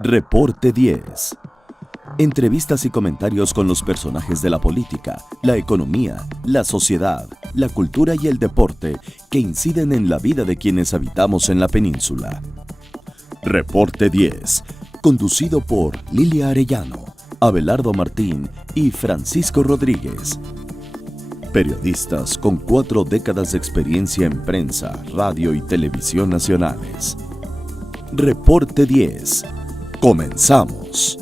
Reporte 10. Entrevistas y comentarios con los personajes de la política, la economía, la sociedad, la cultura y el deporte que inciden en la vida de quienes habitamos en la península. Reporte 10, conducido por Lilia Arellano, Abelardo Martín y Francisco Rodríguez. Periodistas con 4 décadas de experiencia en prensa, radio y televisión nacionales. Reporte 10. Comenzamos.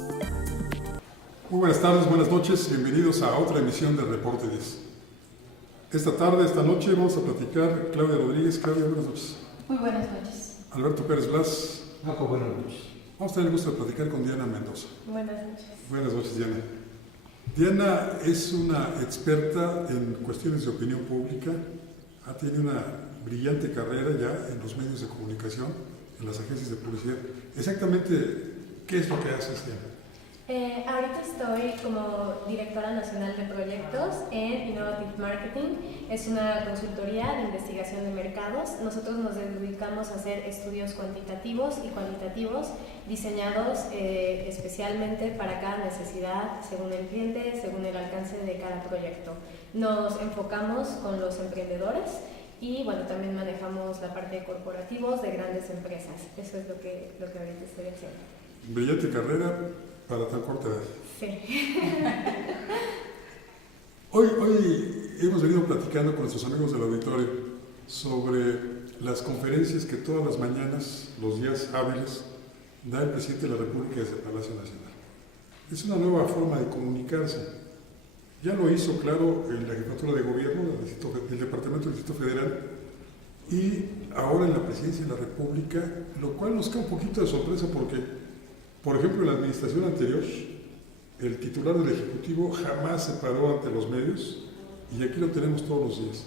Muy buenas tardes, buenas noches, bienvenidos a otra emisión de Reporte 10. Esta noche vamos a platicar Claudia Rodríguez. Claudia, buenas noches. Muy buenas noches. Alberto Pérez Blas. Marco, buenas noches. Vamos a tener el gusto de platicar con Diana Mendoza. Buenas noches. Buenas noches, Diana. Diana es una experta en cuestiones de opinión pública, tiene una brillante carrera ya en los medios de comunicación, en las agencias de publicidad. Exactamente, ¿qué es lo que haces, Diana? Ahorita estoy como directora nacional de proyectos en Innovative Marketing. Es una consultoría de investigación de mercados. Nosotros nos dedicamos a hacer estudios cuantitativos y cualitativos diseñados especialmente para cada necesidad, según el cliente, según el alcance de cada proyecto. Nos enfocamos con los emprendedores y bueno, también manejamos la parte de corporativos de grandes empresas. Eso es lo que ahorita estoy haciendo. Brillante carrera para tan corta edad. Sí. Hoy hemos venido platicando con nuestros amigos del auditorio sobre las conferencias que todas las mañanas, los días hábiles, da el presidente de la República desde el Palacio Nacional. Es una nueva forma de comunicarse. Ya lo hizo, claro, en la Jefatura de Gobierno del Departamento del Distrito Federal y ahora en la Presidencia de la República, lo cual nos cae un poquito de sorpresa porque, por ejemplo, en la administración anterior, el titular del Ejecutivo jamás se paró ante los medios y aquí lo tenemos todos los días.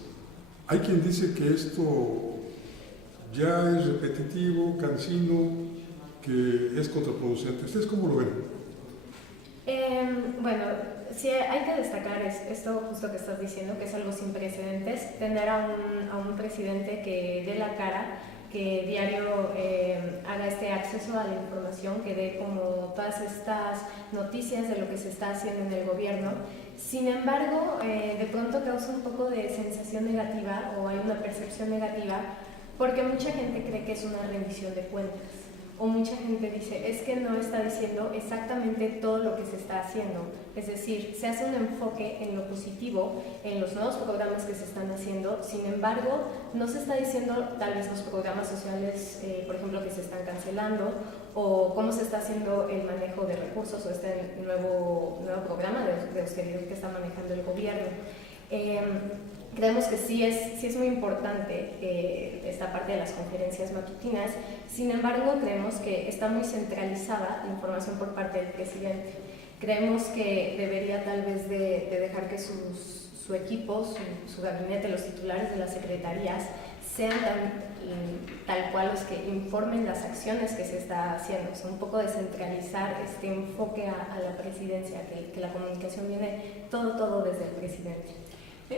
Hay quien dice que esto ya es repetitivo, cansino, que es contraproducente. ¿Ustedes cómo lo ven? Bueno, sí hay que destacar esto justo que estás diciendo, que es algo sin precedentes, tener a un presidente que dé la cara, que diario haga este acceso a la información, que dé como todas estas noticias de lo que se está haciendo en el gobierno. Sin embargo, de pronto causa un poco de sensación negativa o hay una percepción negativa porque mucha gente cree que es una rendición de cuentas. O mucha gente dice, es que no está diciendo exactamente todo lo que se está haciendo. Es decir, se hace un enfoque en lo positivo, en los nuevos programas que se están haciendo. Sin embargo, no se está diciendo tal vez los programas sociales, por ejemplo, que se están cancelando, o cómo se está haciendo el manejo de recursos, o este nuevo programa de austeridad que está manejando el gobierno. Creemos que sí es muy importante esta parte de las conferencias matutinas. Sin embargo, creemos que está muy centralizada la información por parte del presidente. Creemos que debería tal vez de dejar que su equipo, su gabinete, los titulares de las secretarías sean tal cual los que informen las acciones que se está haciendo. O sea, un poco descentralizar este enfoque a la presidencia, que la comunicación viene todo desde el presidente.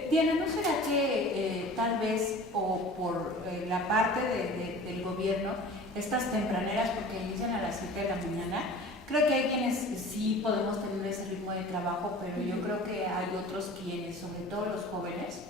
Diana, ¿no será que tal vez o por la parte del gobierno, estas tempraneras, porque inician a las 7 de la mañana, creo que hay quienes sí podemos tener ese ritmo de trabajo, pero yo creo que hay otros quienes, sobre todo los jóvenes,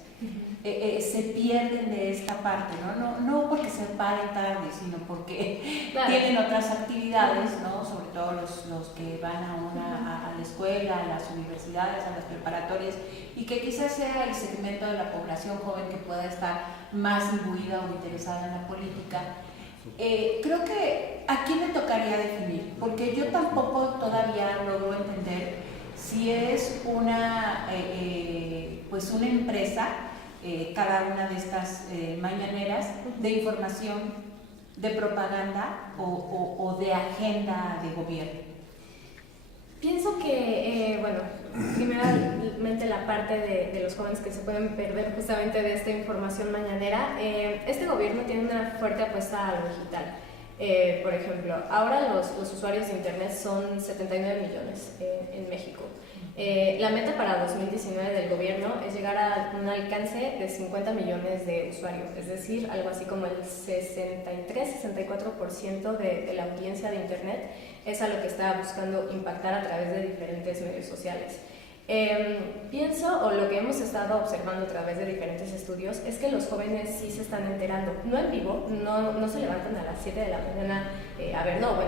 se pierden de esta parte, no porque se paren tarde, sino porque tienen otras actividades, ¿no? Sobre todo los que van a la escuela, a las universidades, a las preparatorias, y que quizás sea el segmento de la población joven que pueda estar más imbuida o interesada en la política. Creo que aquí me tocaría definir, porque yo tampoco todavía logro entender si es una empresa, cada una de estas mañaneras, de información, de propaganda o de agenda de gobierno. Pienso que, primeramente la parte de los jóvenes que se pueden perder justamente de esta información mañanera. Este gobierno tiene una fuerte apuesta a lo digital. Por ejemplo, ahora los usuarios de internet son 79 millones en México. La meta para 2019 del gobierno es llegar a un alcance de 50 millones de usuarios, es decir, algo así como el 63-64% de la audiencia de Internet es a lo que está buscando impactar a través de diferentes medios sociales. Pienso, o lo que hemos estado observando a través de diferentes estudios, es que los jóvenes sí se están enterando, no en vivo, no se levantan a las 7 de la mañana,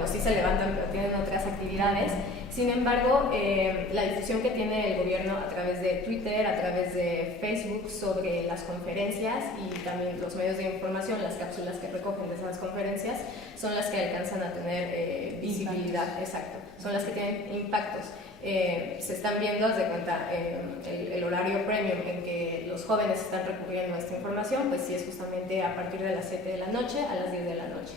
sí se levantan, pero tienen otras actividades. Sin embargo, la difusión que tiene el gobierno a través de Twitter, a través de Facebook sobre las conferencias y también los medios de información, las cápsulas que recogen de esas conferencias, son las que alcanzan a tener visibilidad, exacto, son las que tienen impactos. Se están viendo, haz de cuenta, el horario premium en que los jóvenes están recurriendo a esta información, pues sí es justamente a partir de las 7 de la noche a las 10 de la noche.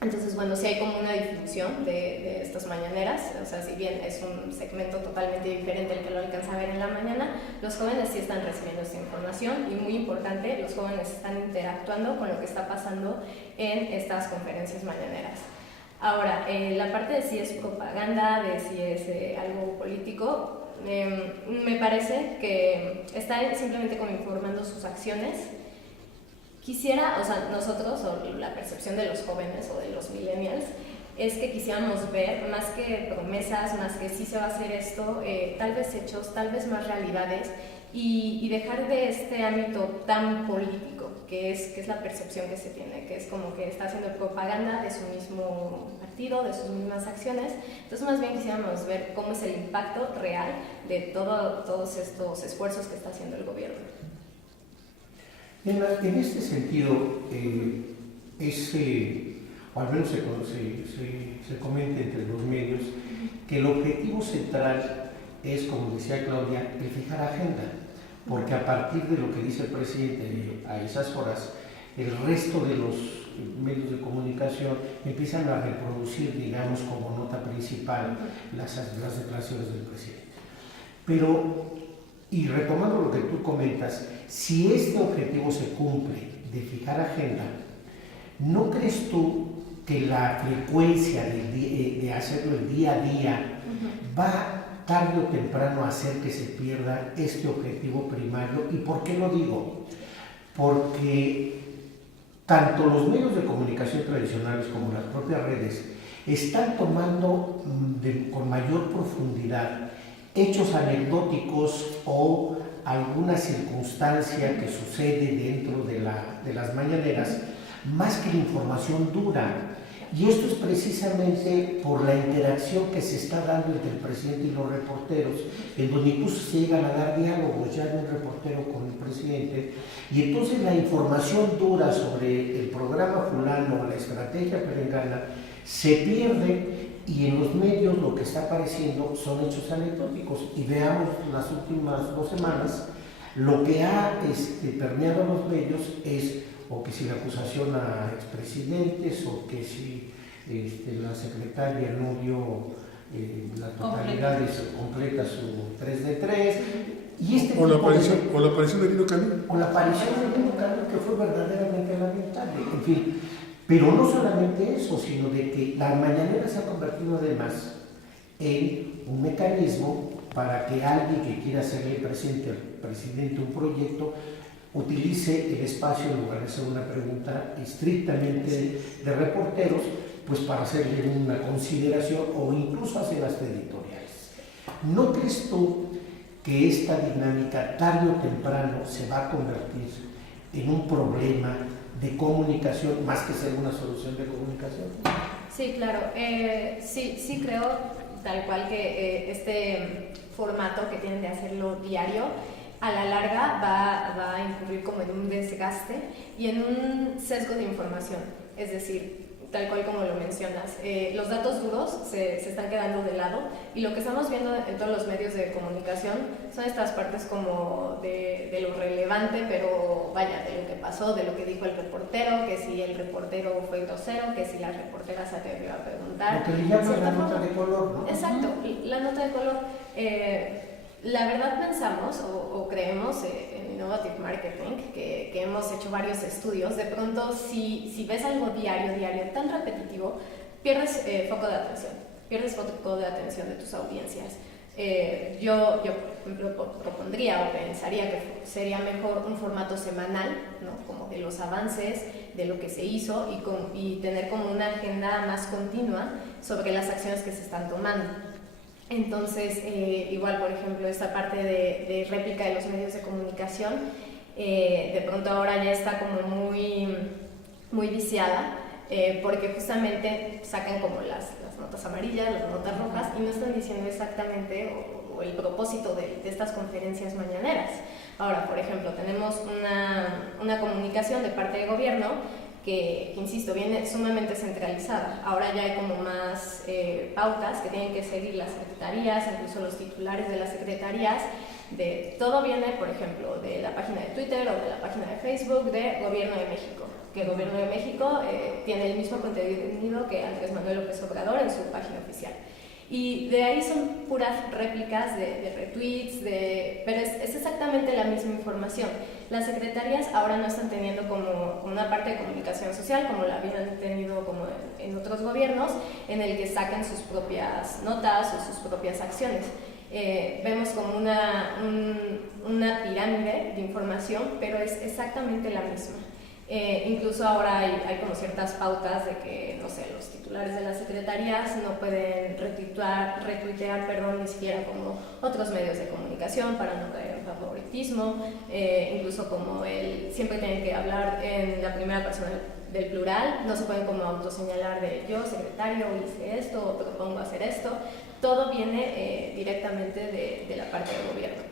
Entonces, bueno, sí hay como una difusión de estas mañaneras, o sea, si bien es un segmento totalmente diferente al que lo alcanza a ver en la mañana, los jóvenes sí están recibiendo esta información y muy importante, los jóvenes están interactuando con lo que está pasando en estas conferencias mañaneras. Ahora, la parte de si es propaganda, de si es algo político, me parece que está simplemente como informando sus acciones. Quisiera, o sea, nosotros, o la percepción de los jóvenes o de los millennials, es que quisiéramos ver más que promesas, más que sí se va a hacer esto, tal vez hechos, tal vez más realidades, y dejar de este ámbito tan político, que es la percepción que se tiene, que es como que está haciendo propaganda de su mismo partido, de sus mismas acciones. Entonces, más bien quisiéramos ver cómo es el impacto real de todos estos esfuerzos que está haciendo el gobierno. En este sentido, o al menos se comenta entre los medios, que el objetivo central es, como decía Claudia, el fijar agenda, porque a partir de lo que dice el presidente a esas horas, el resto de los medios de comunicación empiezan a reproducir, digamos, como nota principal las declaraciones del presidente. Pero, y retomando lo que tú comentas, si este objetivo se cumple de fijar agenda, ¿no crees tú que la frecuencia de hacerlo el día a día va tarde o temprano a hacer que se pierda este objetivo primario? ¿Y por qué lo digo? Porque tanto los medios de comunicación tradicionales como las propias redes están tomando con mayor profundidad hechos anecdóticos o alguna circunstancia que sucede dentro de las mañaneras, más que la información dura. Y esto es precisamente por la interacción que se está dando entre el presidente y los reporteros, en donde incluso se llegan a dar diálogos ya de un reportero con el presidente, y entonces la información dura sobre el programa fulano o la estrategia perengana se pierde, y en los medios lo que está apareciendo son hechos anecdóticos. Y veamos las últimas 2 semanas, lo que ha permeado los medios es o que si la acusación a expresidentes, o que si la secretaria no dio la totalidad completa su 3 de 3, y o la aparición de Nino Canún. O la aparición de Nino Canún, que fue verdaderamente lamentable. En fin, pero no solamente eso, sino de que la mañanera se ha convertido además en un mecanismo para que alguien que quiera hacerle presente al presidente un proyecto utilice el espacio, en lugar de hacer una pregunta estrictamente de reporteros, pues para hacerle una consideración o incluso hacer hasta editoriales. ¿No crees tú que esta dinámica tarde o temprano se va a convertir en un problema de comunicación más que ser una solución de comunicación? Sí, claro. Sí creo tal cual que este formato que tienen de hacerlo diario a la larga va a incurrir como en un desgaste y en un sesgo de información, es decir, tal cual como lo mencionas, los datos duros se están quedando de lado, y lo que estamos viendo en todos los medios de comunicación son estas partes como de lo relevante, pero vaya, de lo que pasó, de lo que dijo el reportero, que si el reportero fue grosero, que si la reportera se atrevió a preguntar. Lo que le llaman la nota de color, ¿no? Exacto, la nota de color. La verdad pensamos o creemos en Innovative Marketing que hemos hecho varios estudios. De pronto, si ves algo diario, tan repetitivo, pierdes foco de atención de tus audiencias. Yo, por ejemplo, propondría o pensaría que sería mejor un formato semanal, ¿no? Como de los avances, de lo que se hizo y tener como una agenda más continua sobre las acciones que se están tomando. Entonces, igual, por ejemplo, esta parte de réplica de los medios de comunicación, de pronto ahora ya está como muy viciada, porque justamente sacan como las notas amarillas, las notas rojas, y no están diciendo exactamente o el propósito de estas conferencias mañaneras. Ahora, por ejemplo, tenemos una comunicación de parte del gobierno que, insisto, viene sumamente centralizada. Ahora ya hay como más pautas que tienen que seguir las secretarías, incluso los titulares de las secretarías. Todo viene, por ejemplo, de la página de Twitter o de la página de Facebook de Gobierno de México, que el Gobierno de México tiene el mismo contenido que Andrés Manuel López Obrador en su página oficial. Y de ahí son puras réplicas de retweets, pero es exactamente la misma información. Las secretarías ahora no están teniendo como una parte de comunicación social, como la habían tenido como en otros gobiernos, en el que sacan sus propias notas o sus propias acciones. Vemos como una pirámide de información, pero es exactamente la misma. Incluso ahora hay como ciertas pautas de que, no sé, los titulares de las secretarías no pueden retuitear, ni siquiera como otros medios de comunicación para no caer en favoritismo, incluso como siempre tienen que hablar en la primera persona del plural, no se pueden como autoseñalar de yo, secretario, hice esto o propongo hacer esto, todo viene directamente de la parte del gobierno.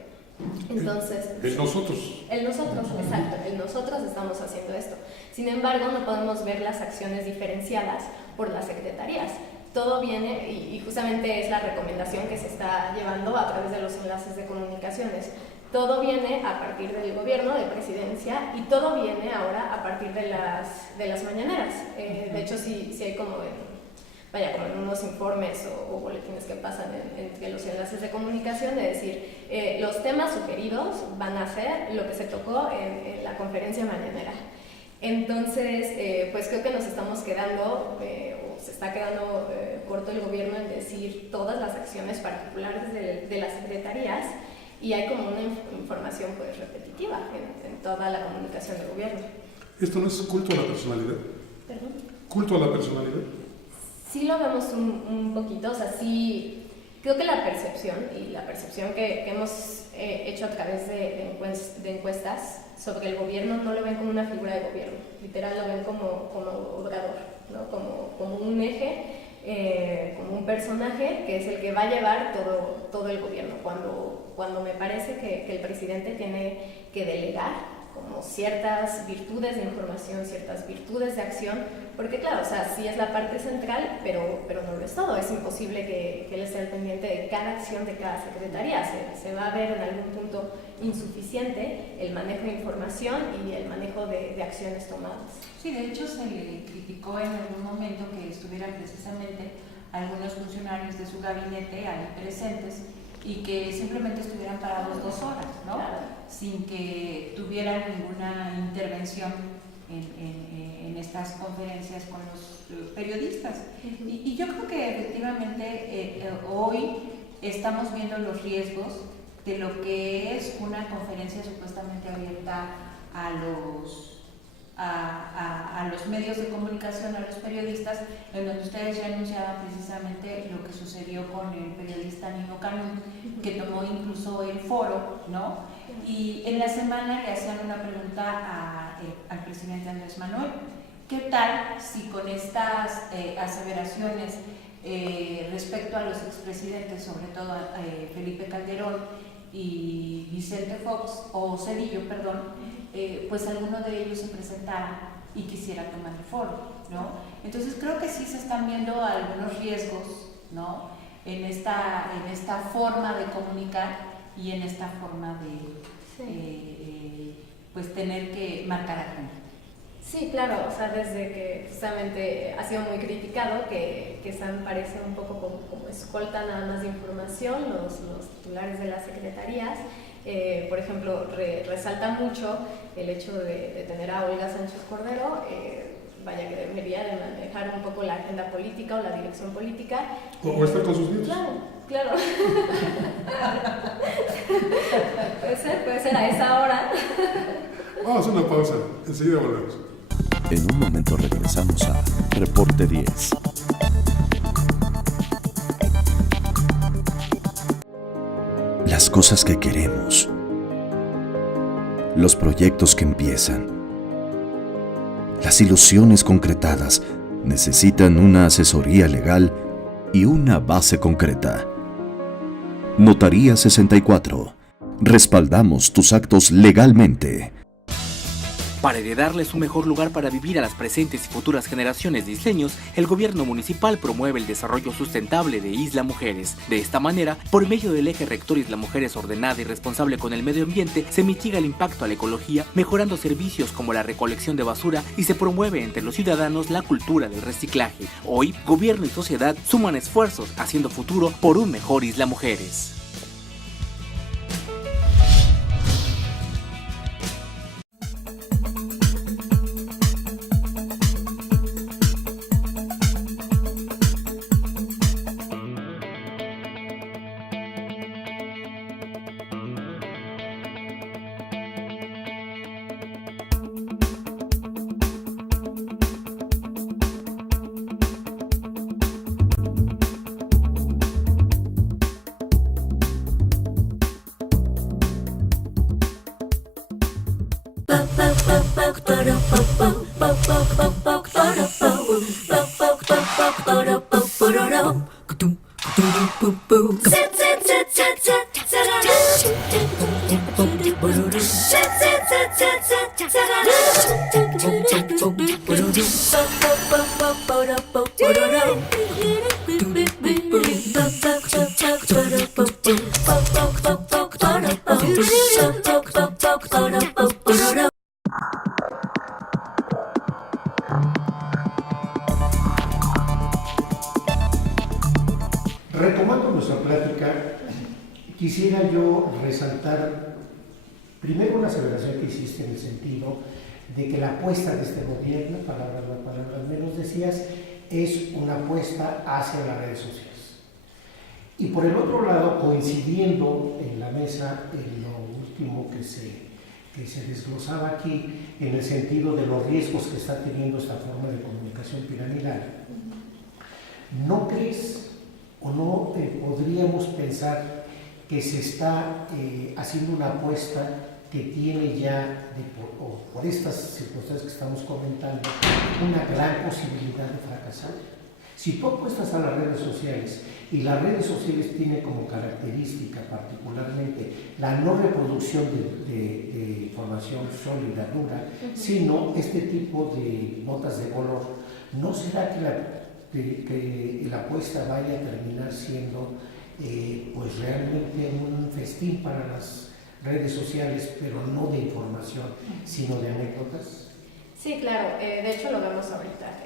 Entonces, el nosotros, exacto, nosotros estamos haciendo esto. Sin embargo, no podemos ver las acciones diferenciadas por las secretarías. Todo viene, y justamente es la recomendación que se está llevando a través de los enlaces de comunicaciones. Todo viene a partir del gobierno, de presidencia, y todo viene ahora a partir de las mañaneras. De hecho, sí hay como en unos informes o boletines que pasan entre los enlaces de comunicación, de decir, los temas sugeridos van a ser lo que se tocó en la conferencia mañanera. Entonces, pues creo que nos estamos quedando, o se está quedando corto el gobierno en decir todas las acciones particulares de las secretarías, y hay como una información pues repetitiva en toda la comunicación del gobierno. ¿Esto no es culto a la personalidad? ¿Perdón? ¿Culto a la personalidad? Sí lo vemos un poquito, o sea, sí, creo que la percepción que hemos hecho a través de encuestas sobre el gobierno no lo ven como una figura de gobierno, literal lo ven como obrador, ¿no? Como un eje, como un personaje que es el que va a llevar todo el gobierno, cuando me parece que el presidente tiene que delegar como ciertas virtudes de información, ciertas virtudes de acción, porque claro, o sea, sí es la parte central, pero no lo es todo. Es imposible que él esté al pendiente de cada acción de cada secretaría. Se va a ver en algún punto insuficiente el manejo de información y el manejo de acciones tomadas. Sí, de hecho se le criticó en algún momento que estuvieran precisamente algunos funcionarios de su gabinete ahí presentes y que simplemente estuvieran parados 2 horas, ¿no? Claro. Sin que tuvieran ninguna intervención en estas conferencias con los periodistas. Y yo creo que efectivamente hoy estamos viendo los riesgos de lo que es una conferencia supuestamente abierta a los medios de comunicación, a los periodistas, en donde ustedes ya anunciaban precisamente lo que sucedió con el periodista Nino Canún, que tomó incluso el foro, ¿no? Y en la semana le hacían una pregunta al presidente Andrés Manuel: ¿qué tal si con estas aseveraciones respecto a los expresidentes, sobre todo Felipe Calderón y Vicente Fox, o Zedillo, perdón, pues alguno de ellos se presentara y quisiera tomar el foro, ¿no? Entonces creo que sí se están viendo algunos riesgos, ¿no? En esta forma de comunicar y en esta forma de pues tener que marcar agenda. Sí, claro, o sea, desde que justamente ha sido muy criticado que SAN parece un poco como escolta nada más de información, los titulares de las secretarías. Por ejemplo, resalta mucho el hecho de tener a Olga Sánchez Cordero vaya, que debería de manejar un poco la agenda política o la dirección política. O estar con sus nietos. Claro. puede ser a esa hora. Vamos a una pausa, enseguida volvemos. En un momento regresamos a Reporte 10. Las cosas que queremos, los proyectos que empiezan, las ilusiones concretadas necesitan una asesoría legal y una base concreta. Notaría 64. Respaldamos tus actos legalmente. Para heredarles un mejor lugar para vivir a las presentes y futuras generaciones de isleños, el gobierno municipal promueve el desarrollo sustentable de Isla Mujeres. De esta manera, por medio del eje rector Isla Mujeres ordenada y responsable con el medio ambiente, se mitiga el impacto a la ecología, mejorando servicios como la recolección de basura y se promueve entre los ciudadanos la cultura del reciclaje. Hoy, gobierno y sociedad suman esfuerzos haciendo futuro por un mejor Isla Mujeres. Retomando nuestra plática, quisiera yo resaltar primero una aseveración que hiciste en el sentido de que la apuesta de este gobierno, palabras menos decías, es una apuesta hacia las redes sociales. Y por el otro lado, coincidiendo en la mesa en lo último que se desglosaba aquí, en el sentido de los riesgos que está teniendo esta forma de comunicación piramidal, ¿no crees o no podríamos pensar que se está haciendo una apuesta que tiene ya, por estas circunstancias que estamos comentando, una gran posibilidad de fracasar? Si tú apuestas a las redes sociales y las redes sociales tienen como característica particularmente la no reproducción de información sólida, dura, sino este tipo de notas de color, ¿no será que la apuesta vaya a terminar siendo pues realmente un festín para las redes sociales, pero no de información, sino de anécdotas? Sí, claro, de hecho lo vemos ahorita.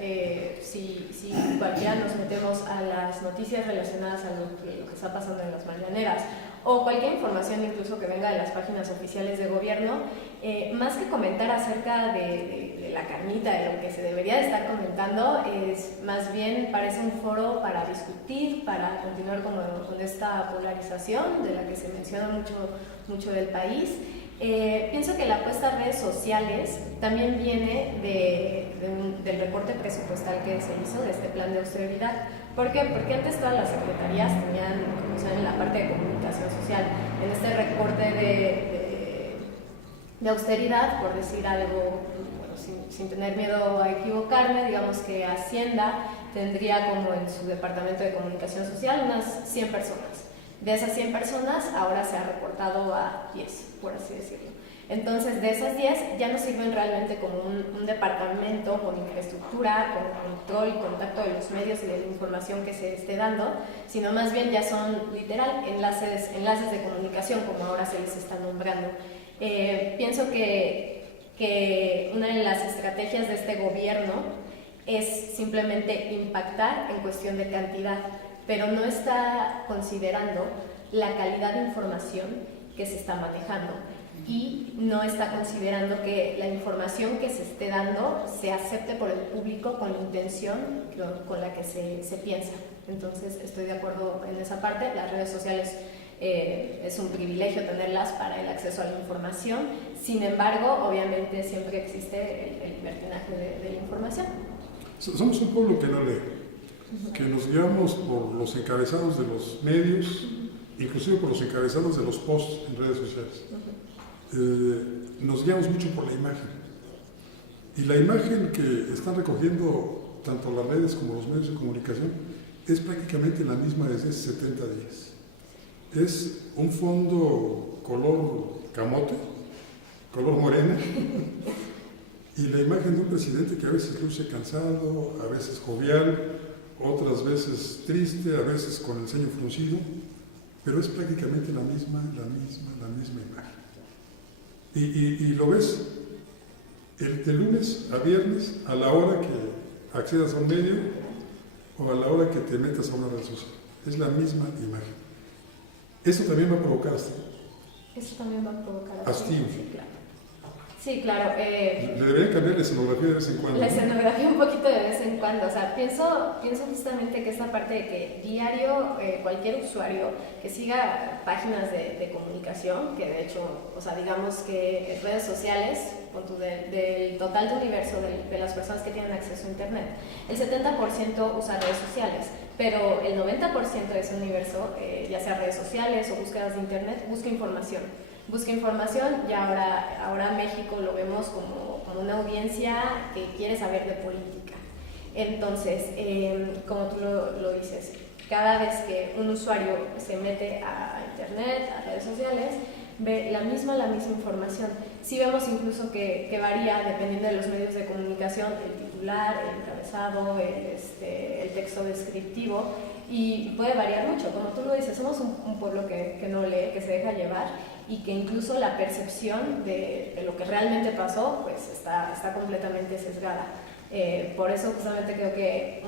Si cualquiera nos metemos a las noticias relacionadas a lo que está pasando en las mañaneras o cualquier información incluso que venga de las páginas oficiales de gobierno, más que comentar acerca de la carnita, de lo que se debería de estar comentando, es más bien parece un foro para discutir, para continuar con esta polarización de la que se menciona mucho del país. Pienso que la apuesta a redes sociales también viene del recorte presupuestal que se hizo de este plan de austeridad. ¿Por qué? Porque antes todas las secretarías tenían, como saben, la parte de comunicación social. En este recorte de austeridad, por decir algo, bueno, sin tener miedo a equivocarme, digamos que Hacienda tendría como en su departamento de comunicación social unas 100 personas. De esas 100 personas, ahora se ha recortado a 10, por así decirlo. Entonces, de esas 10 ya no sirven realmente como un departamento con infraestructura, con control y contacto de los medios y de la información que se esté dando, sino más bien ya son literal enlaces de comunicación, como ahora se les está nombrando. Pienso que una de las estrategias de este gobierno es simplemente impactar en cuestión de cantidad, pero no está considerando la calidad de información que se está manejando. y no está considerando que la información que se esté dando se acepte por el público con la intención con la que se piensa. Entonces estoy de acuerdo en esa parte. Las redes sociales es un privilegio tenerlas para el acceso a la información, sin embargo obviamente siempre existe el libertinaje de la información. Somos un pueblo que no lee, que nos guiamos por los encabezados de los medios, inclusive por los encabezados de los posts en redes sociales. Nos guiamos mucho por la imagen, y la imagen que están recogiendo tanto las redes como los medios de comunicación es prácticamente la misma desde hace 70 días. Es un fondo color camote, color morena, y la imagen de un presidente que a veces luce cansado, a veces jovial, otras veces triste, a veces con el ceño fruncido, pero es prácticamente la misma imagen. Y lo ves de lunes a viernes, a la hora que accedas a un medio o a la hora que te metas a una red social. Es la misma imagen. Eso también va a provocar hastío. Eso también va a provocar hastío. Sí, claro. Sí, claro. Le deberían cambiar la escenografía de vez en cuando. La escenografía un poquito de vez en cuando. O sea, pienso justamente que esta parte de que diario cualquier usuario que siga páginas de comunicación, que de hecho, o sea, digamos que redes sociales, del total de universo de las personas que tienen acceso a Internet, el 70% usa redes sociales, pero el 90% de ese universo, ya sea redes sociales o búsquedas de Internet, busca información y ahora México lo vemos como una audiencia que quiere saber de política. Entonces, como tú lo dices, cada vez que un usuario se mete a Internet, a redes sociales, ve la misma información. Sí vemos incluso que varía dependiendo de los medios de comunicación, el titular, el encabezado, el texto descriptivo, y puede variar mucho. Como tú lo dices, somos un pueblo que no lee, que se deja llevar, y que incluso la percepción de lo que realmente pasó pues está completamente sesgada. Por eso justamente creo que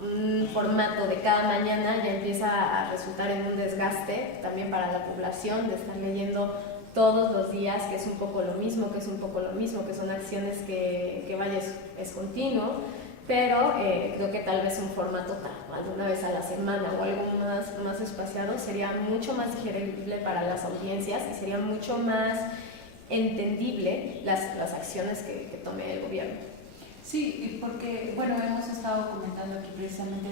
un formato de cada mañana ya empieza a resultar en un desgaste también para la población, de estar leyendo todos los días, que es un poco lo mismo, que son acciones que vaya, es continuo, pero creo que tal vez un formato alguna vez a la semana o algo más espaciado sería mucho más digerible para las audiencias y sería mucho más entendible las acciones que tome el gobierno. Sí, porque, bueno, hemos estado comentando aquí precisamente,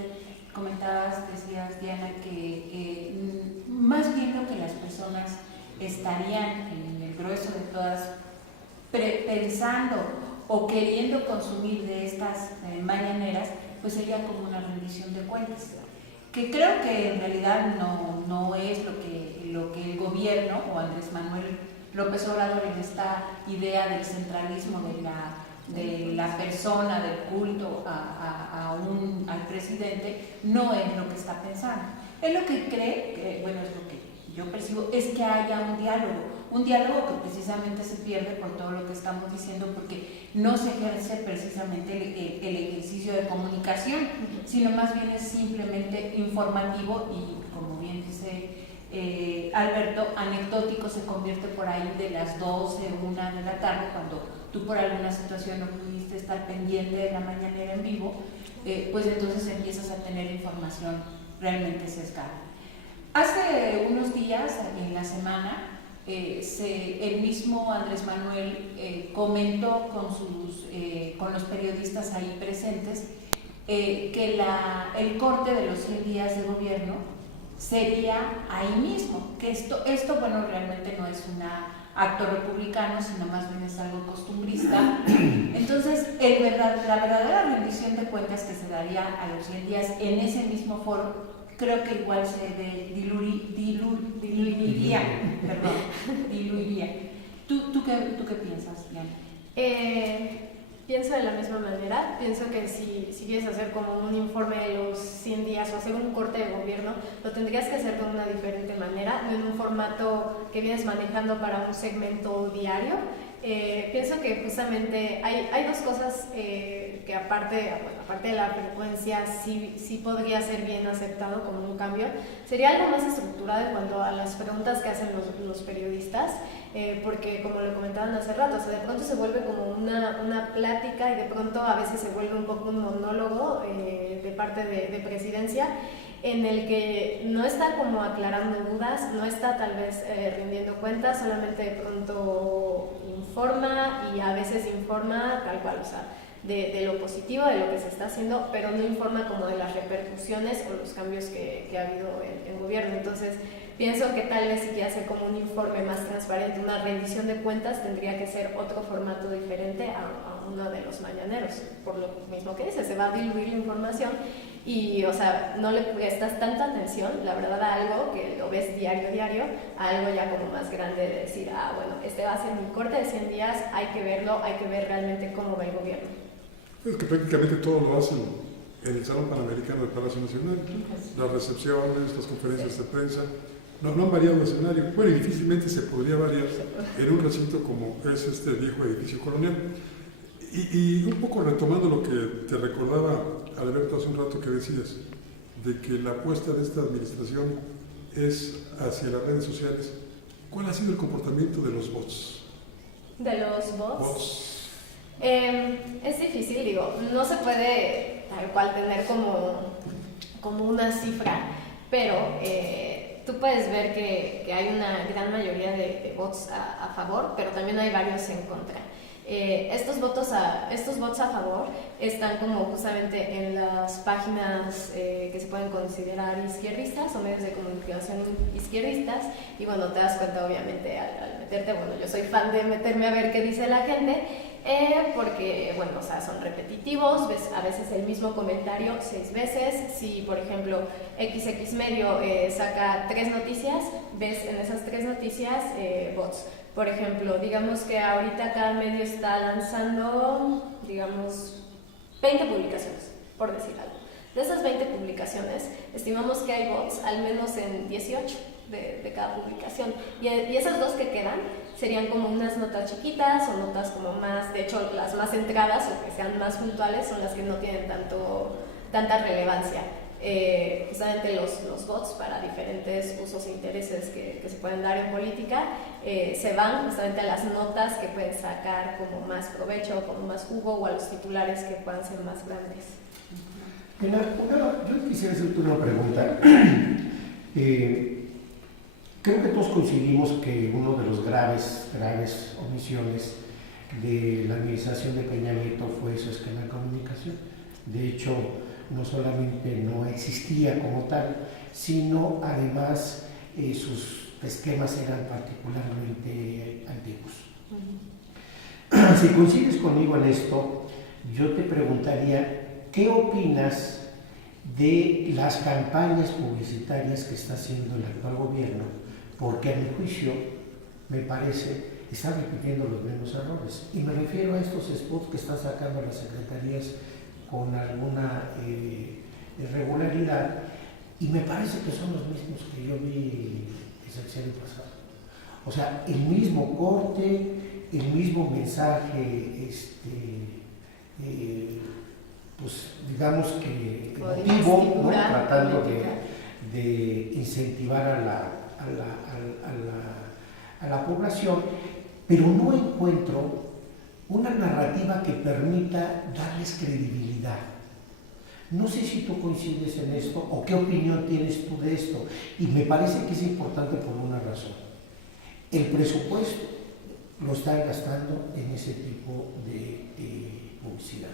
decías, Diana, que más bien lo que las personas estarían en el grueso de todas pensando o queriendo consumir de estas mañaneras, pues sería como una rendición de cuentas, que creo que en realidad no es lo que el gobierno o Andrés Manuel López Obrador, en esta idea del centralismo de la persona, del culto al presidente, no es lo que está pensando. Él lo que cree, bueno, es lo que yo percibo, es que haya un diálogo que precisamente se pierde por todo lo que estamos diciendo, porque no se ejerce precisamente el ejercicio de comunicación, sino más bien es simplemente informativo y, como bien dice Alberto, anecdótico. Se convierte por ahí de las 12, 1 de la tarde, cuando tú por alguna situación no pudiste estar pendiente de la mañanera en vivo, pues entonces empiezas a tener información realmente sesgada. Hace unos días, en la semana, el mismo Andrés Manuel comentó con los periodistas ahí presentes que el corte de los 100 días de gobierno sería ahí mismo, que esto bueno, realmente no es un acto republicano, sino más bien es algo costumbrista. Entonces, la verdadera rendición de cuentas que se daría a los 100 días en ese mismo foro, creo que igual se diluiría. ¿Tú qué piensas, Diana? Pienso de la misma manera. Pienso que si quieres hacer como un informe de los 100 días o hacer un corte de gobierno, lo tendrías que hacer de una diferente manera, no en un formato que vienes manejando para un segmento diario. Pienso que justamente hay dos cosas que aparte de la frecuencia sí podría ser bien aceptado como un cambio, sería algo más estructurado en cuanto a las preguntas que hacen los periodistas, porque como lo comentaban hace rato, o sea, de pronto se vuelve como una plática y de pronto a veces se vuelve un poco un monólogo de parte de presidencia, en el que no está como aclarando dudas, no está tal vez rindiendo cuentas, solamente de pronto informa y a veces informa tal cual, o sea, de lo positivo, de lo que se está haciendo, pero no informa como de las repercusiones o los cambios que ha habido en gobierno. Entonces, pienso que tal vez si quiere hacer como un informe más transparente, una rendición de cuentas, tendría que ser otro formato diferente a uno de los mañaneros, por lo mismo que dice, se va a diluir la información y, o sea, no le prestas tanta atención, la verdad, a algo que lo ves diario, a algo ya como más grande de decir, bueno, este va a ser mi corte de 100 días, hay que verlo, hay que ver realmente cómo va el gobierno. Es que prácticamente todo lo hacen en el Salón Panamericano del Palacio Nacional, las recepciones, las conferencias de prensa, no han variado el escenario. Bueno, y difícilmente se podría variar en un recinto como es este viejo edificio colonial. Y un poco retomando lo que te recordaba Alberto hace un rato que decías, de que la apuesta de esta administración es hacia las redes sociales, ¿cuál ha sido el comportamiento de los bots? ¿De los bots? Es difícil, digo, no se puede tal cual tener como una cifra, pero tú puedes ver que hay una gran mayoría de bots a favor, pero también hay varios en contra. Estos bots a favor están como justamente en las páginas que se pueden considerar izquierdistas o medios de comunicación izquierdistas, y bueno, te das cuenta obviamente al meterte, bueno, yo soy fan de meterme a ver qué dice la gente, porque, bueno, o sea, son repetitivos, ves a veces el mismo comentario 6 veces. Si, por ejemplo, XX medio saca 3 noticias, ves en esas 3 noticias bots. Por ejemplo, digamos que ahorita cada medio está lanzando, digamos, 20 publicaciones, por decir algo. De esas 20 publicaciones, estimamos que hay bots al menos en 18 de cada publicación. Y esas 2 que quedan serían como unas notas chiquitas o notas como más, de hecho las más centradas o que sean más puntuales son las que no tienen tanta relevancia. Justamente los bots, para diferentes usos e intereses que se pueden dar en política, se van justamente a las notas que pueden sacar como más provecho, como más jugo, o a los titulares que puedan ser más grandes. Mira, yo quisiera hacerte una pregunta. Creo que todos coincidimos que uno de los graves omisiones de la administración de Peña Nieto fue su esquema de comunicación. De hecho, no solamente no existía como tal, sino además sus esquemas eran particularmente antiguos. Si coincides conmigo en esto, yo te preguntaría, ¿qué opinas de las campañas publicitarias que está haciendo el actual gobierno? Porque a mi juicio, me parece, está repitiendo los mismos errores. Y me refiero a estos spots que están sacando las secretarías con alguna irregularidad, y me parece que son los mismos que yo vi el sexenio pasado. O sea, el mismo corte, el mismo mensaje, pues digamos que emotivo, ¿no? Tratando de incentivar a la población, pero no encuentro una narrativa que permita darles credibilidad. No sé si tú coincides en esto o qué opinión tienes tú de esto, y me parece que es importante por una razón. El presupuesto lo están gastando en ese tipo de publicidad.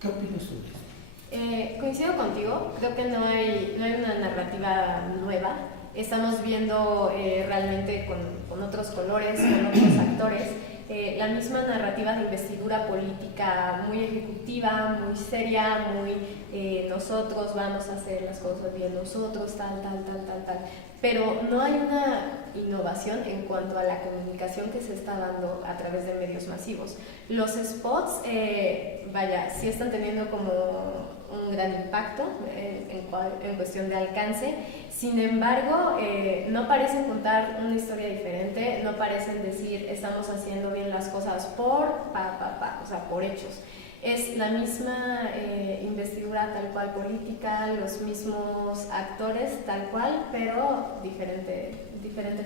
¿Qué opinas tú de esto? Coincido contigo, creo que no hay una narrativa nueva. Estamos viendo realmente con otros colores, con otros actores, la misma narrativa de investidura política muy ejecutiva, muy seria, muy nosotros vamos a hacer las cosas bien, nosotros tal. Pero no hay una innovación en cuanto a la comunicación que se está dando a través de medios masivos. Los spots, sí están teniendo como un gran impacto en cuestión de alcance. Sin embargo, no parecen contar una historia diferente, no parecen decir estamos haciendo bien las cosas por hechos. Es la misma investidura tal cual política, los mismos actores tal cual, pero diferente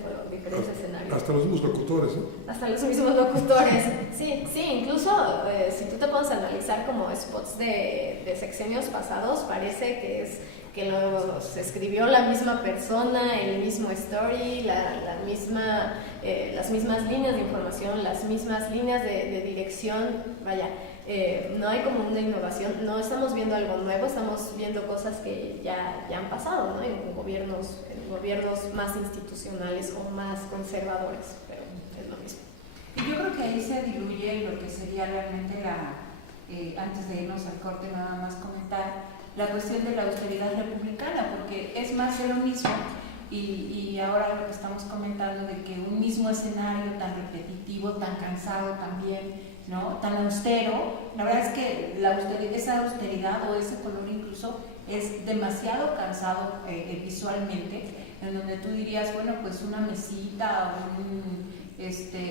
color, diferentes escenarios. Hasta los mismos locutores, ¿no? Hasta los mismos locutores, sí, incluso si tú te pones a analizar como spots de sexenios pasados, parece que los escribió la misma persona, el mismo story, las mismas líneas de información, las mismas líneas de dirección, vaya. No hay como una innovación, no estamos viendo algo nuevo, estamos viendo cosas que ya han pasado, ¿no? En gobiernos más institucionales o más conservadores, pero es lo mismo. Y yo creo que ahí se diluye lo que sería realmente antes de irnos al corte nada más comentar, la cuestión de la austeridad republicana, porque es más de lo mismo. Y ahora lo que estamos comentando de que un mismo escenario tan repetitivo, tan cansado también, ¿no? Tan austero, la verdad es que esa austeridad o ese color incluso es demasiado cansado visualmente, en donde tú dirías, bueno, pues una mesita,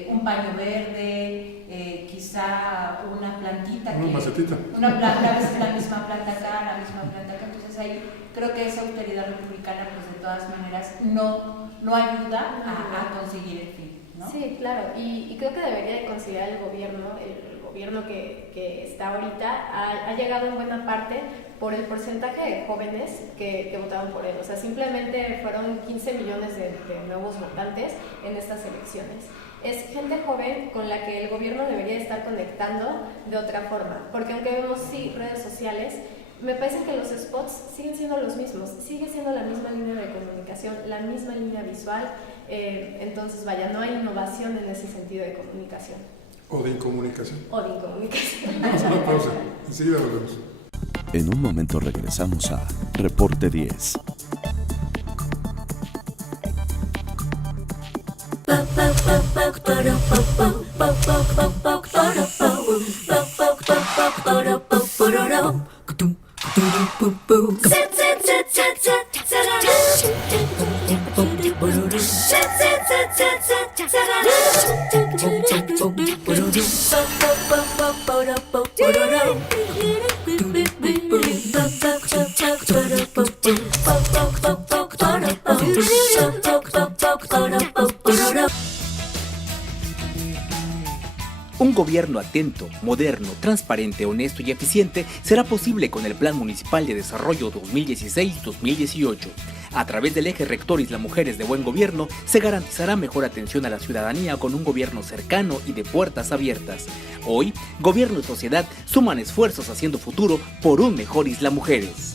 un paño verde, quizá una plantita, una macetita, a veces la misma planta acá, entonces ahí creo que esa austeridad republicana pues de todas maneras no ayuda a conseguir el fin, ¿no? Sí, claro, y creo que debería de considerar el gobierno que está ahorita ha llegado en buena parte por el porcentaje de jóvenes que votaron por él. O sea, simplemente fueron 15 millones de nuevos votantes en estas elecciones. Es gente joven con la que el gobierno debería estar conectando de otra forma, porque aunque vemos redes sociales, me parece que los spots siguen siendo los mismos, sigue siendo la misma línea de comunicación, la misma línea visual, entonces vaya, no hay innovación en ese sentido de comunicación. O de incomunicación. Vamos a una pausa, enseguida volvemos. En un momento regresamos a Reporte 10. Un gobierno atento, moderno, transparente, honesto y eficiente será posible con el Plan Municipal de Desarrollo 2016-2018. A través del eje rector Isla Mujeres de Buen Gobierno se garantizará mejor atención a la ciudadanía con un gobierno cercano y de puertas abiertas. Hoy, gobierno y sociedad suman esfuerzos haciendo futuro por un mejor Isla Mujeres.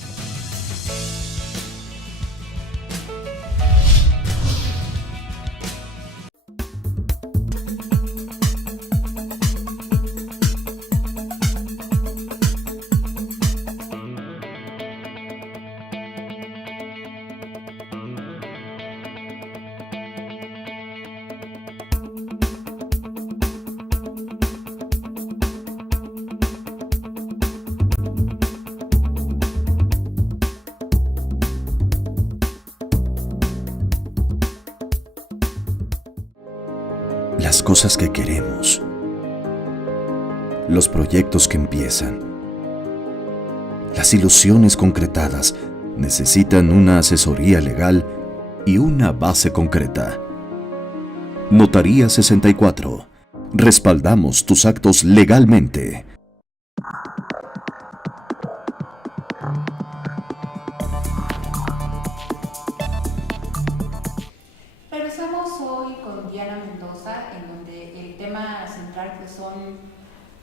Las cosas que queremos, los proyectos que empiezan, las ilusiones concretadas necesitan una asesoría legal y una base concreta. Notaría 64. Respaldamos tus actos legalmente. Regresamos hoy con Diana Mendoza, en donde el tema central pues son,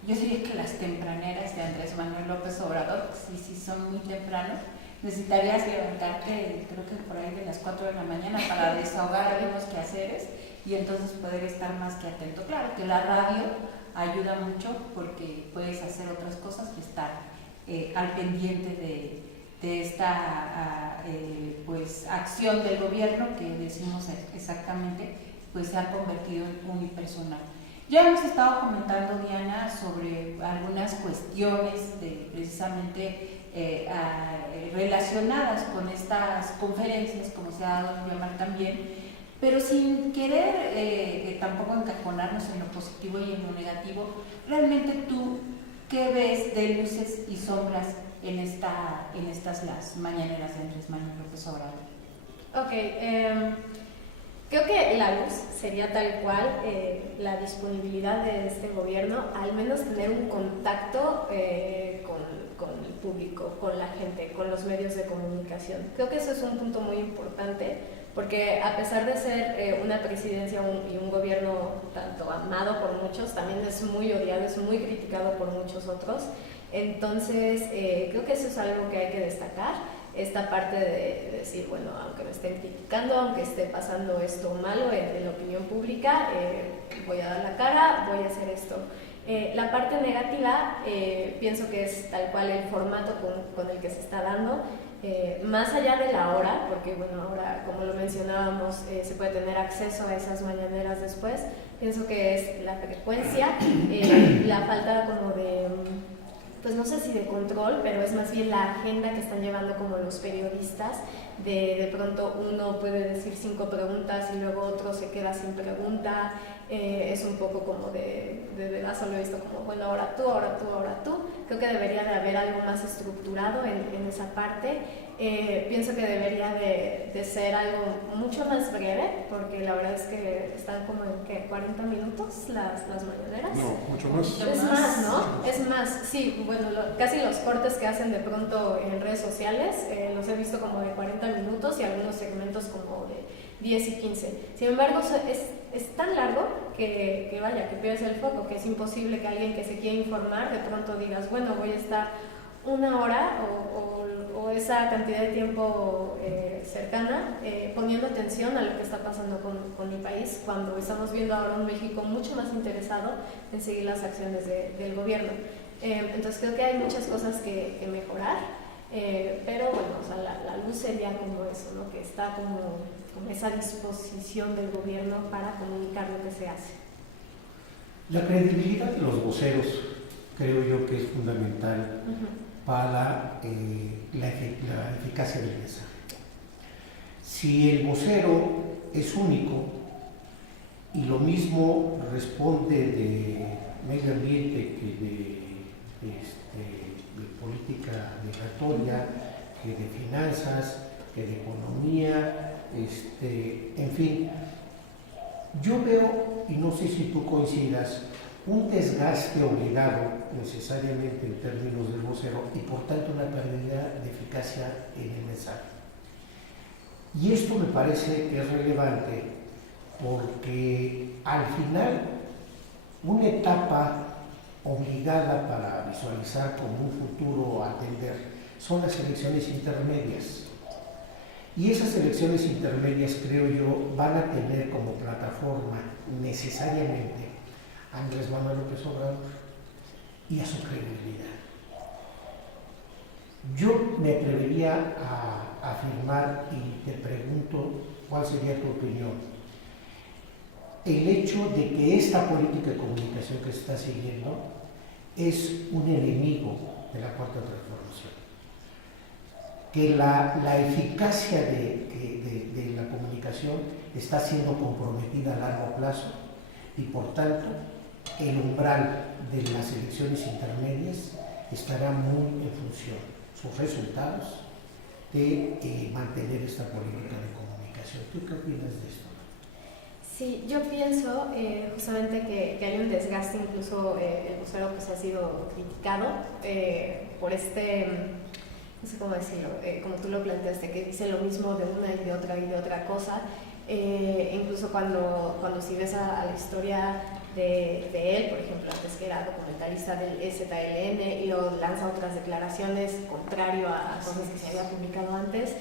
yo diría que las tempraneras de Andrés Manuel López Obrador, sí son muy tempranos. Necesitarías levantarte, creo que por ahí de las 4 de la mañana para desahogar algunos quehaceres y entonces poder estar más que atento. Claro que la radio ayuda mucho porque puedes hacer otras cosas y estar al pendiente de esta pues acción del gobierno que decimos exactamente pues se ha convertido en unipersonal. Ya hemos estado comentando, Diana, sobre algunas cuestiones precisamente relacionadas con estas conferencias, como se ha dado a llamar también, pero sin querer tampoco encajonarnos en lo positivo y en lo negativo. Realmente tú ¿qué ves de luces y sombras en estas las mañaneras de Andrés Manuel López Obrador? Ok, creo que la luz sería tal cual la disponibilidad de este gobierno, al menos tener un contacto con el público, con la gente, con los medios de comunicación. Creo que eso es un punto muy importante, porque a pesar de ser una presidencia y un gobierno tanto amado por muchos, también es muy odiado, es muy criticado por muchos otros. Entonces, creo que eso es algo que hay que destacar. Esta parte de decir, bueno, aunque me estén criticando, aunque esté pasando esto malo en la opinión pública, voy a dar la cara, voy a hacer esto. La parte negativa, pienso que es tal cual el formato con el que se está dando, más allá de la hora, porque bueno, ahora como lo mencionábamos, se puede tener acceso a esas mañaneras después. Pienso que es la frecuencia, la falta como de, pues no sé si de control, pero es más bien la agenda que están llevando como los periodistas. De pronto uno puede decir 5 preguntas y luego otro se queda sin pregunta. Es un poco como de solo he visto como, bueno, ahora tú, ahora tú, ahora tú. Creo que debería de haber algo más estructurado en esa parte. Pienso que debería de ser algo mucho más breve, porque la verdad es que están como en ¿qué? 40 minutos las mañaneras. No, mucho más. Es más, ¿no? Es más, sí, bueno, casi los cortes que hacen de pronto en redes sociales, los he visto como de 40 minutos y algunos segmentos como de 10 y 15. Sin embargo, es tan largo que vaya, que pierdes el foco, que es imposible que alguien que se quiera informar de pronto digas, bueno, voy a estar 1 hora o esa cantidad de tiempo cercana poniendo atención a lo que está pasando con mi país, cuando estamos viendo ahora un México mucho más interesado en seguir las acciones del gobierno. Entonces creo que hay muchas cosas que mejorar, pero bueno, o sea, la luz sería como eso, ¿no? Que está como esa disposición del gobierno para comunicar lo que se hace. La credibilidad de los voceros creo yo que es fundamental para la eficacia del mensaje. Si el vocero es único y lo mismo responde de medio ambiente que de política migratoria, que de finanzas, que de economía, en fin, yo veo, y no sé si tú coincidas, un desgaste obligado necesariamente en términos del vocero y por tanto una pérdida de eficacia en el mensaje. Y esto me parece que es relevante porque al final una etapa obligada para visualizar como un futuro a atender son las elecciones intermedias. Y esas elecciones intermedias, creo yo, van a tener como plataforma necesariamente a Andrés Manuel López Obrador y a su credibilidad. Yo me atrevería a afirmar y te pregunto cuál sería tu opinión. El hecho de que esta política de comunicación que se está siguiendo es un enemigo de la Cuarta Transformación. Que la eficacia de la comunicación está siendo comprometida a largo plazo y por tanto el umbral de las elecciones intermedias estará muy en función, sus resultados, de mantener esta política de comunicación. ¿Tú qué opinas de esto? Sí, yo pienso justamente que hay un desgaste, incluso el vocero pues ha sido criticado por no sé cómo decirlo, como tú lo planteaste, que dice lo mismo de una y de otra cosa. Incluso cuando si ves a la historia de él, por ejemplo, antes que era documentalista del EZLN y luego lanza otras declaraciones contrario a cosas que se había publicado antes,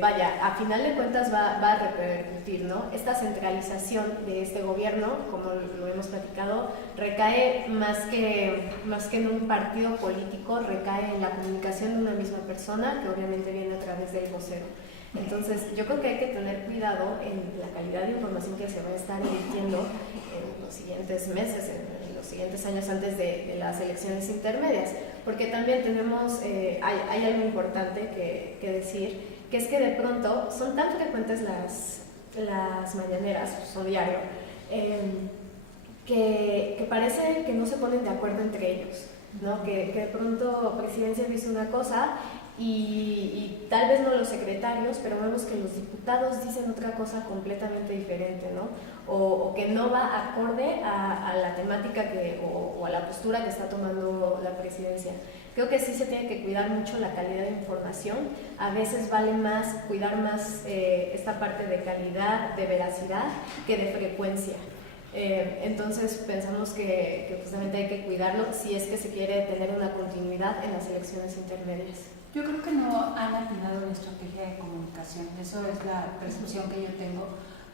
vaya, a final de cuentas va a repercutir, ¿no? Esta centralización de este gobierno, como lo hemos platicado, recae más que en un partido político, recae en la comunicación de una misma persona, que obviamente viene a través del vocero. Entonces, yo creo que hay que tener cuidado en la calidad de información que se va a estar emitiendo en los siguientes meses, en los siguientes años antes de las elecciones intermedias, porque también tenemos, hay algo importante que decir, que es que de pronto son tan frecuentes las mañaneras, son diario, que parece que no se ponen de acuerdo entre ellos. ¿no? Que de pronto Presidencia dice una cosa y tal vez no los secretarios, pero vemos que los diputados dicen otra cosa completamente diferente, ¿no? O que no va acorde a la temática o a la postura que está tomando la Presidencia. Creo que sí se tiene que cuidar mucho la calidad de información. A veces vale más cuidar más esta parte de calidad, de veracidad, que de frecuencia. Entonces pensamos que justamente hay que cuidarlo si es que se quiere tener una continuidad en las elecciones intermedias. Yo creo que no han atinado una estrategia de comunicación, eso es la percepción que yo tengo,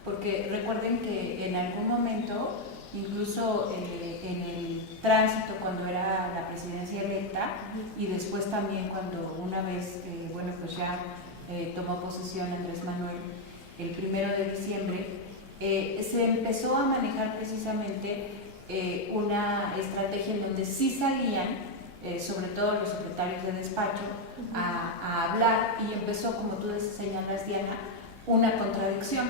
porque recuerden que en algún momento, incluso en el tránsito cuando era la presidencia electa y después también cuando una vez, bueno, pues ya tomó posesión Andrés Manuel el 1 de diciembre, se empezó a manejar precisamente una estrategia en donde sí salían, sobre todo los secretarios de despacho, a hablar, y empezó, como tú señalas, Diana, una contradicción.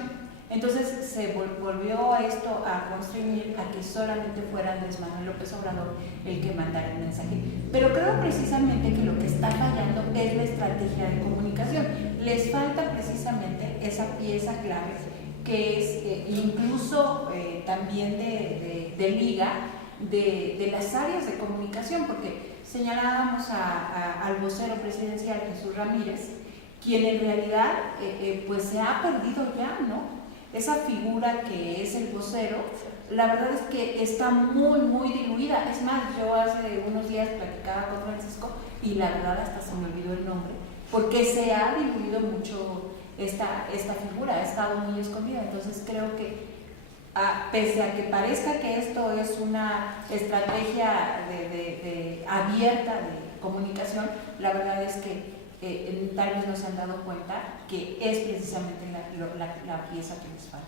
Entonces se volvió esto a constreñir a que solamente fuera Andrés Manuel López Obrador el que mandara el mensaje. Pero creo precisamente que lo que está fallando es la estrategia de comunicación. Les falta precisamente esa pieza clave que es incluso también de liga de las áreas de comunicación, porque señalábamos al vocero presidencial Jesús Ramírez, quien en realidad pues se ha perdido ya, ¿no? Esa figura que es el vocero, la verdad es que está muy diluida. Es más, yo hace unos días platicaba con Francisco y la verdad hasta se me olvidó el nombre, porque se ha diluido mucho esta figura, ha estado muy escondida. Entonces creo que pese a que parezca que esto es una estrategia abierta de comunicación, la verdad es que tal vez no se han dado cuenta que es precisamente la pieza que les falta.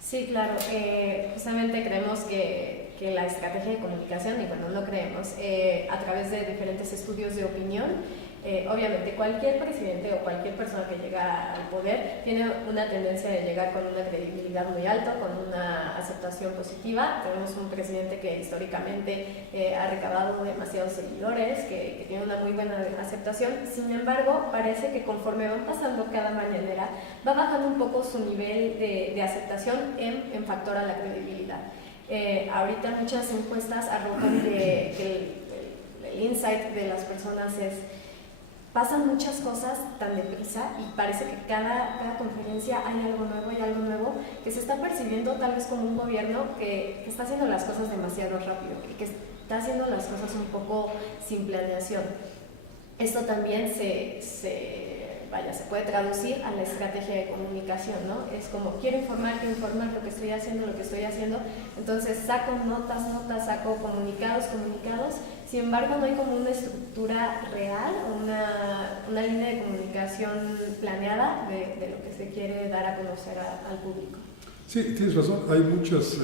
Sí, claro. Justamente creemos que la estrategia de comunicación, y bueno, no creemos, a través de diferentes estudios de opinión, obviamente cualquier presidente o cualquier persona que llega al poder tiene una tendencia de llegar con una credibilidad muy alta, con una aceptación positiva. Tenemos un presidente que históricamente ha recabado demasiados seguidores, que tiene una muy buena aceptación. Sin embargo, parece que conforme van pasando cada mañanera, va bajando un poco su nivel de aceptación en factor a la credibilidad. Ahorita muchas encuestas arrojan que el insight de las personas es: pasan muchas cosas tan deprisa y parece que cada conferencia hay algo nuevo que se está percibiendo tal vez como un gobierno que está haciendo las cosas demasiado rápido y que está haciendo las cosas un poco sin planeación. Esto también se puede traducir a la estrategia de comunicación, ¿no? Es como, quiero informar lo que estoy haciendo, entonces saco notas, saco comunicados, sin embargo no hay como una estructura real o una línea de comunicación planeada de lo que se quiere dar a conocer al público. Sí, tienes razón, hay muchas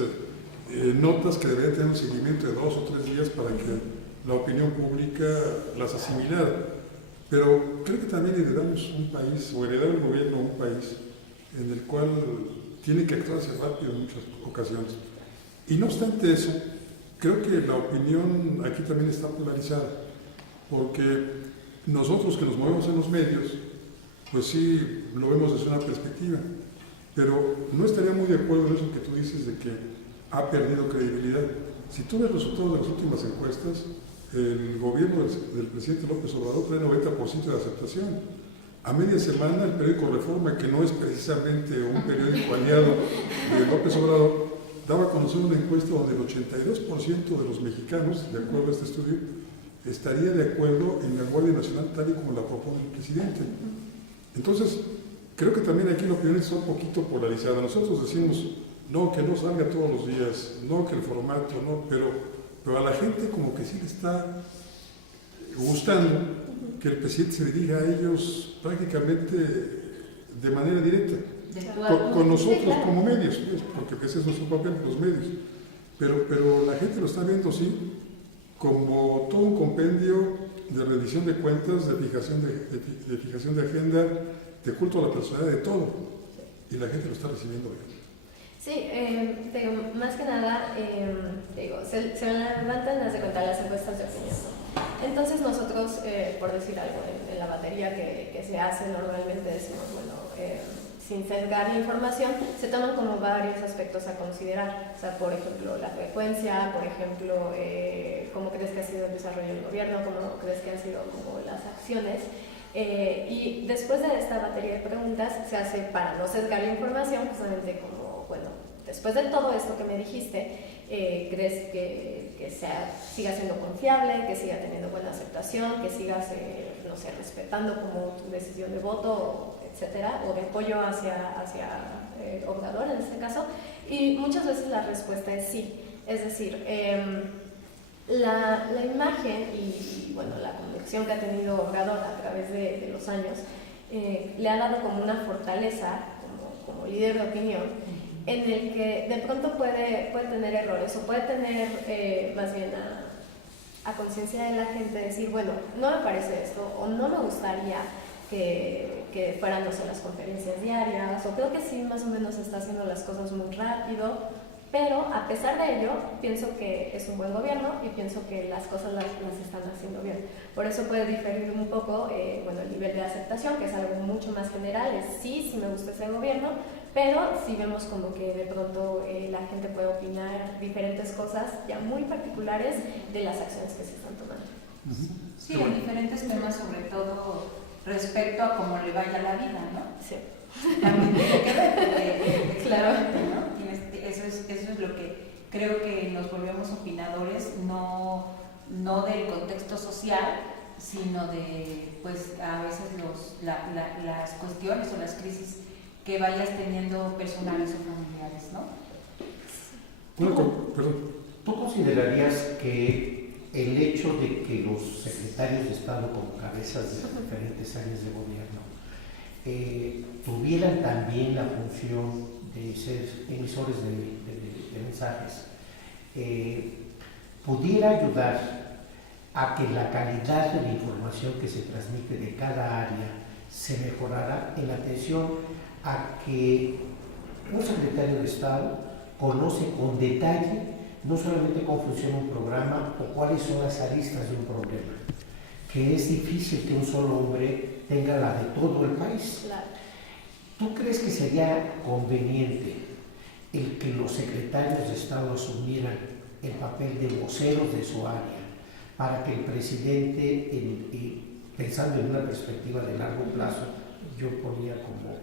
notas que deberían tener un seguimiento de 2 o 3 días para que la opinión pública las asimilara. Pero creo que también heredamos un país, o heredar el gobierno un país, en el cual tiene que actuarse rápido en muchas ocasiones. Y no obstante eso, creo que la opinión aquí también está polarizada, porque nosotros que nos movemos en los medios, pues sí lo vemos desde una perspectiva, pero no estaría muy de acuerdo en eso que tú dices de que ha perdido credibilidad. Si tú ves los resultados de las últimas encuestas, el gobierno del presidente López Obrador trae 90% de aceptación. A media semana el periódico Reforma, que no es precisamente un periódico aliado de López Obrador, daba a conocer una encuesta donde el 82% de los mexicanos, de acuerdo a este estudio, estaría de acuerdo en la Guardia Nacional tal y como la propone el presidente. Entonces, creo que también aquí la opinión está un poquito polarizada. Nosotros decimos, no, que no salga todos los días, no, que el formato, no, pero a la gente como que sí le está gustando que el presidente se dirija a ellos prácticamente de manera directa, con nosotros como medios, pues, porque ese es nuestro papel, los medios. Pero la gente lo está viendo así, como todo un compendio de rendición de cuentas, de fijación de agenda, de culto a la personalidad, de todo. Y la gente lo está recibiendo bien. Sí, más que nada, se levantan, haz de cuenta, las encuestas de opinión, ¿no? Entonces nosotros, por decir algo, en la batería que se hace normalmente decimos, bueno, sin sesgar la información, se toman como varios aspectos a considerar. O sea, por ejemplo, la frecuencia, por ejemplo, cómo crees que ha sido el desarrollo del gobierno, cómo crees que han sido como las acciones. Y después de esta batería de preguntas se hace, para no sesgar la información, justamente como, bueno, después de todo esto que me dijiste, ¿crees que siga siendo confiable, que siga teniendo buena aceptación, que sigas, no sé, respetando como tu decisión de voto, etcétera, o de apoyo hacia Obrador en este caso? Y muchas veces la respuesta es sí. Es decir, la imagen y bueno, la convicción que ha tenido Obrador a través de los años le ha dado como una fortaleza como líder de opinión, en el que de pronto puede tener errores o puede tener más bien a conciencia de la gente decir, bueno, no me parece esto o no me gustaría que fueran, no sé, las conferencias diarias, o creo que sí, más o menos está haciendo las cosas muy rápido, pero a pesar de ello, pienso que es un buen gobierno y pienso que las cosas las están haciendo bien. Por eso puede diferir un poco, bueno, el nivel de aceptación, que es algo mucho más general, es sí me gusta ese gobierno, pero sí vemos como que de pronto la gente puede opinar diferentes cosas ya muy particulares de las acciones que se están tomando. Sí, en diferentes temas, sobre todo respecto a cómo le vaya la vida, ¿no? Sí. También tiene que ver, claro, ¿no? Eso es lo que creo que nos volvemos opinadores, no del contexto social, sino de, pues, a veces las cuestiones o las crisis que vayas teniendo personales o familiares, ¿no? ¿Tú considerarías que el hecho de que los secretarios de Estado como cabezas de diferentes áreas de gobierno tuvieran también la función de ser emisores de mensajes, pudiera ayudar a que la calidad de la información que se transmite de cada área se mejorara en atención a que un secretario de Estado conoce con detalle no solamente cómo funciona un programa o cuáles son las aristas de un problema, que es difícil que un solo hombre tenga la de todo el país. claro. ¿Tú crees que sería conveniente el que los secretarios de Estado asumieran el papel de voceros de su área para que el presidente, pensando en una perspectiva de largo plazo, yo ponía como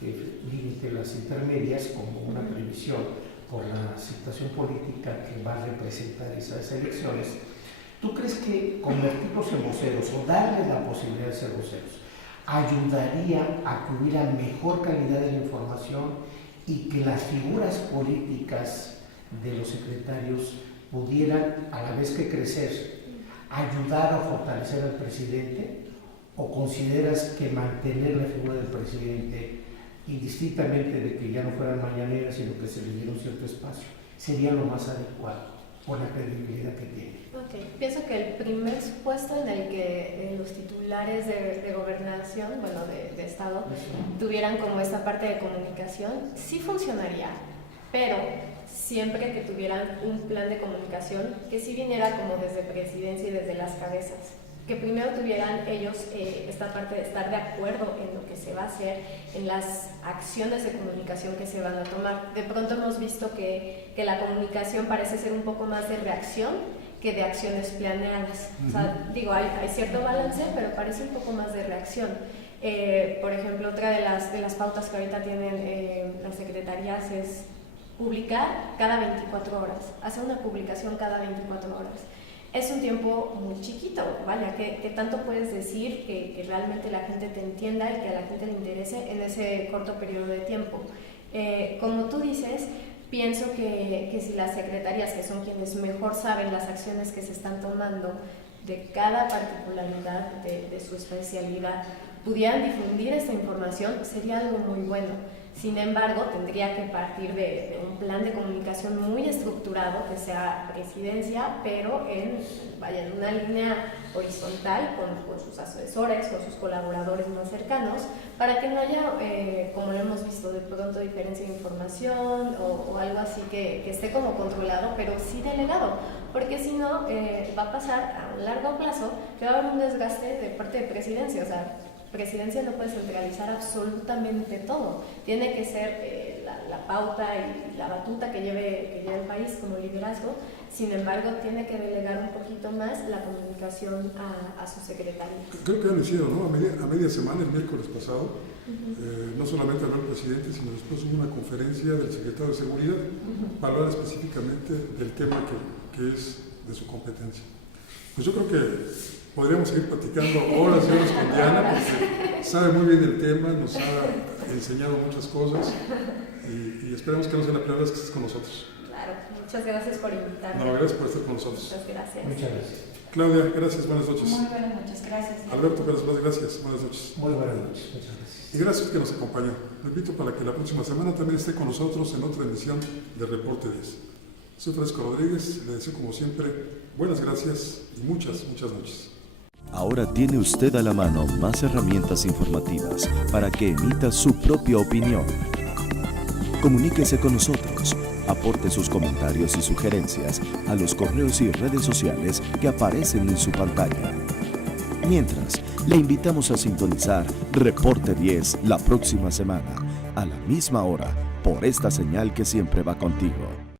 límite las intermedias como una previsión por la situación política que va a representar esas elecciones? ¿Tú crees que convertirlos en voceros o darles la posibilidad de ser voceros ayudaría a que hubiera mejor calidad de la información y que las figuras políticas de los secretarios pudieran, a la vez que crecer, ayudar a fortalecer al presidente? ¿O consideras que mantener la figura del presidente, indistintamente de que ya no fueran mañaneras, sino que se le diera un cierto espacio, sería lo más adecuado por la credibilidad que tiene? Okay. Pienso que el primer puesto en el que los titulares de gobernación, bueno, de Estado, tuvieran como esta parte de comunicación, sí funcionaría, pero siempre que tuvieran un plan de comunicación que sí viniera como desde presidencia y desde las cabezas, que primero tuvieran ellos esta parte de estar de acuerdo en lo que se va a hacer, en las acciones de comunicación que se van a tomar. De pronto hemos visto que la comunicación parece ser un poco más de reacción que de acciones planeadas. O sea, digo, hay cierto balance, pero parece un poco más de reacción. Por ejemplo, otra de las pautas que ahorita tienen las secretarías es publicar cada 24 horas, hacer una publicación cada 24 horas. Es un tiempo muy chiquito, vaya, que tanto puedes decir que realmente la gente te entienda y que a la gente le interese en ese corto periodo de tiempo. Como tú dices, pienso que si las secretarías, que son quienes mejor saben las acciones que se están tomando de cada particularidad de su especialidad, pudieran difundir esta información, sería algo muy bueno. Sin embargo, tendría que partir de un plan de comunicación muy estructurado que sea presidencia, pero en una línea horizontal con sus asesores, con sus colaboradores más cercanos, para que no haya, como lo hemos visto, de pronto diferencia de información o algo así que esté como controlado, pero sí delegado, porque si no va a pasar a un largo plazo que va a haber un desgaste de parte de presidencia. O sea, presidencia no puede centralizar absolutamente todo, tiene que ser la pauta y la batuta que lleve el país como liderazgo. Sin embargo, tiene que delegar un poquito más la comunicación a sus secretarios. Creo que ya lo hicieron, ¿no? A media semana, el miércoles pasado, no solamente habló el presidente, sino después hubo una conferencia del secretario de Seguridad para hablar específicamente del tema que es de su competencia. Pues yo creo que podríamos seguir platicando horas y horas con Diana, porque sabe muy bien el tema, nos ha enseñado muchas cosas y esperamos que no sea la primera vez que estés con nosotros. Claro, muchas gracias por invitarme. No, gracias por estar con nosotros. Muchas gracias. Muchas gracias. Claudia, gracias, buenas noches. Muy buenas noches, gracias. Alberto Pérez, gracias, buenas noches. Muy buenas noches, muchas gracias. Y gracias que nos acompañó. Lo invito para que la próxima semana también esté con nosotros en otra emisión de Reporte 10. Soy Francisco Rodríguez, le deseo como siempre buenas gracias y muchas noches. Ahora tiene usted a la mano más herramientas informativas para que emita su propia opinión. Comuníquese con nosotros, aporte sus comentarios y sugerencias a los correos y redes sociales que aparecen en su pantalla. Mientras, le invitamos a sintonizar Reporte 10 la próxima semana, a la misma hora, por esta señal que siempre va contigo.